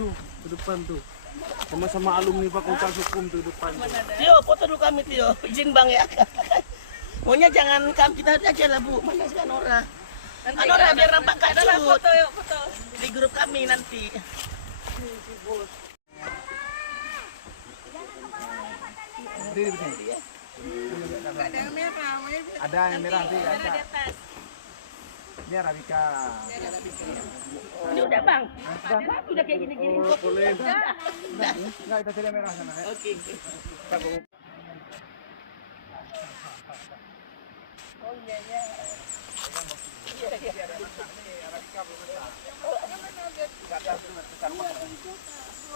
Tuh, ke depan tuh. Sama-sama alumni Fakultas Hukum tuh depan. Tio, foto dulu kami Tio. Izin Bang ya. Maunya jangan kita aja lah Bu. Mana sih Anora? Anora biar nampak kacut. Foto yuk, foto. Di grup kami nanti. Ada yang merah, Ada yang merah nanti. Ini Arabica. Ini udah Bang. Udah kayak gini-gini. Boleh. Udah. Enggak, kita tidak merah sana. Oke. Oh iya ya.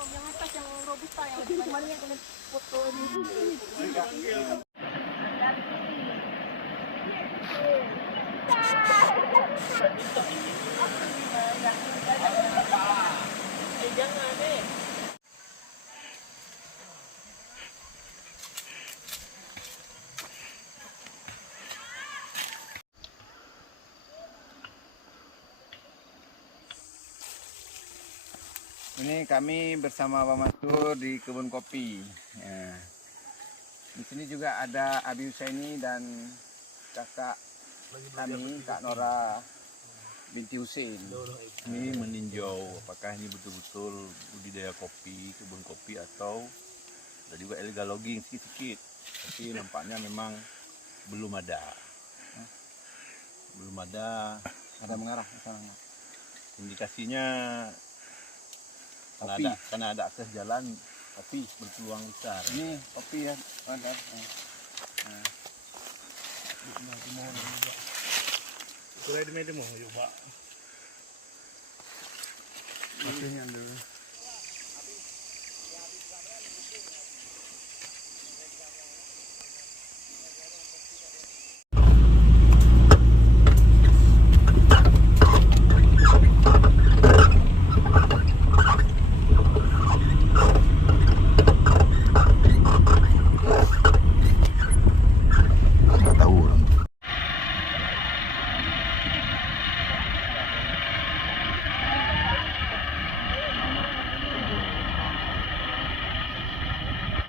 Yang atas yang robusta yang mana yang kalian foto ini. Jangan deh. Ini kami bersama Pak Mastur di kebun kopi. Ya. Di sini juga ada Abi Husaini dan kakak kami, Kak Nora binti Husain. Ini meninjau apakah ini betul-betul budidaya kopi, kebun kopi, atau ada juga illegal logging sedikit-sedikit. Tapi nampaknya memang belum ada. Belum ada Ada mengarah ke sana. indikasinya Kopi. karena ada akses jalan, tapi berpeluang besar. Ini kopi ya, ada. Kira di media mau coba. Kopinya dulu.